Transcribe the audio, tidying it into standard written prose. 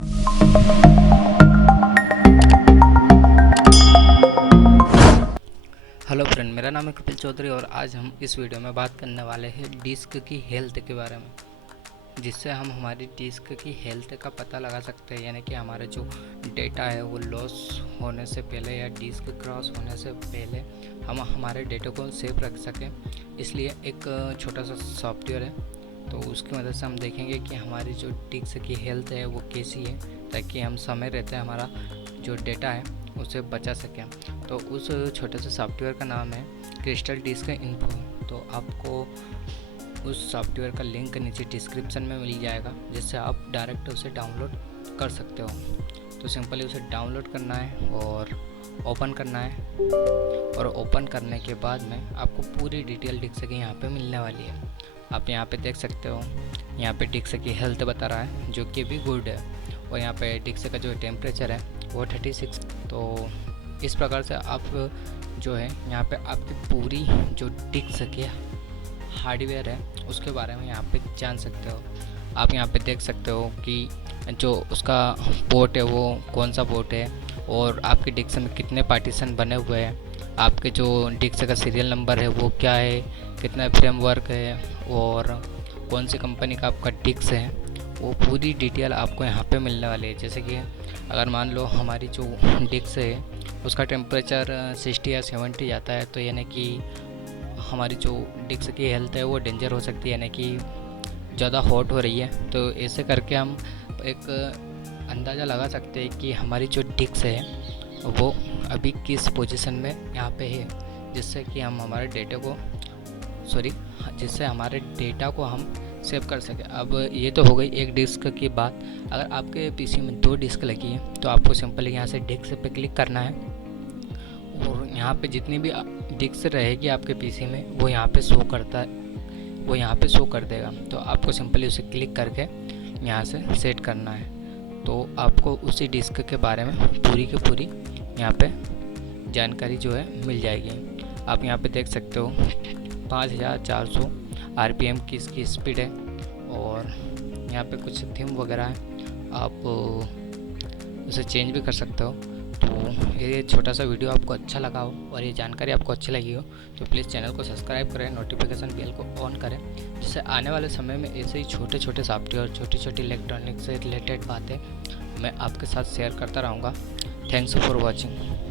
Hello friend, मेरा नाम है कपिल चौधरी और आज हम इस वीडियो में बात करने वाले हैं डिस्क की हेल्थ के बारे में, जिससे हम हमारी डिस्क की हेल्थ का पता लगा सकते हैं। यानी कि हमारे जो डेटा है वो लॉस होने से पहले या डिस्क क्रॉस होने से पहले हम हमारे डेटा को सेव रख सकें। इसलिए एक छोटा सा सॉफ्टवेयर है, तो उसकी मदद से हम देखेंगे कि हमारी जो डिस्क की हेल्थ है वो कैसी है, ताकि हम समय रहते हमारा जो डेटा है उसे बचा सकें। तो उस छोटे से सॉफ्टवेयर का नाम है क्रिस्टल डिस्क इन्फो। तो आपको उस सॉफ्टवेयर का लिंक नीचे डिस्क्रिप्शन में मिल जाएगा, जिससे आप डायरेक्ट उसे डाउनलोड कर सकते हो। तो सिंपली उसे डाउनलोड करना है और ओपन करना है, और ओपन करने के बाद में आपको पूरी डिटेल डिस्क की यहाँ पे मिलने वाली है। आप यहाँ पे देख सकते हो, यहाँ पे डिस्क की हेल्थ बता रहा है, जो कि भी गुड है। और यहाँ पे डिस्क का जो टेम्परेचर है वो 36। तो इस प्रकार से आप जो है यहाँ पे आपकी पूरी जो डिस्क की हार्डवेयर है उसके बारे में यहाँ पे जान सकते हो। आप यहाँ पे देख सकते हो कि जो उसका पोर्ट है वो कौन सा पोर्ट है, और आपके डिस्क में कितने पार्टीशन बने हुए हैं, आपके जो डिस्क का सीरियल नंबर है वो क्या है, कितना फ्रेमवर्क है, और कौन सी कंपनी का आपका डिस्क है, वो पूरी डिटेल आपको यहाँ पे मिलने वाली है। जैसे कि अगर मान लो हमारी जो डिस्क है उसका टेम्परेचर 60 या 70 जाता है, तो यानी कि हमारी जो डिस्क की हेल्थ है वो डेंजर हो सकती है, यानी कि ज़्यादा हॉट हो रही है। तो ऐसे करके हम एक अंदाज़ा लगा सकते हैं कि हमारी जो डिस्क है वो अभी किस पोजीशन में यहाँ पे है, जिससे कि हम हमारे डेटा को हम सेव कर सके। अब ये तो हो गई एक डिस्क की बात। अगर आपके पीसी में 2 डिस्क लगी है तो आपको सिंपली यहाँ से डिस्क पे क्लिक करना है, और यहाँ पे जितनी भी डिस्क रहेगी आपके पीसी में वो यहाँ पे शो कर देगा। तो आपको सिंपली उसे क्लिक करके यहाँ से सेट करना है। तो आपको उसी डिस्क के बारे में पूरी की पूरी यहाँ पे जानकारी जो है मिल जाएगी। आप यहाँ पे देख सकते हो 5400 RPM की इसकी स्पीड है, और यहाँ पे कुछ थीम वगैरह है, आप उसे चेंज भी कर सकते हो। तो ये छोटा सा वीडियो आपको अच्छा लगा हो और ये जानकारी आपको अच्छी लगी हो तो प्लीज़ चैनल को सब्सक्राइब करें, नोटिफिकेशन बेल को ऑन करें, जिससे आने वाले समय में ऐसे ही छोटे छोटे सॉफ्टवेयर, छोटी छोटी इलेक्ट्रॉनिक से रिलेटेड बातें मैं आपके साथ शेयर करता रहूँगा। Thanks for watching.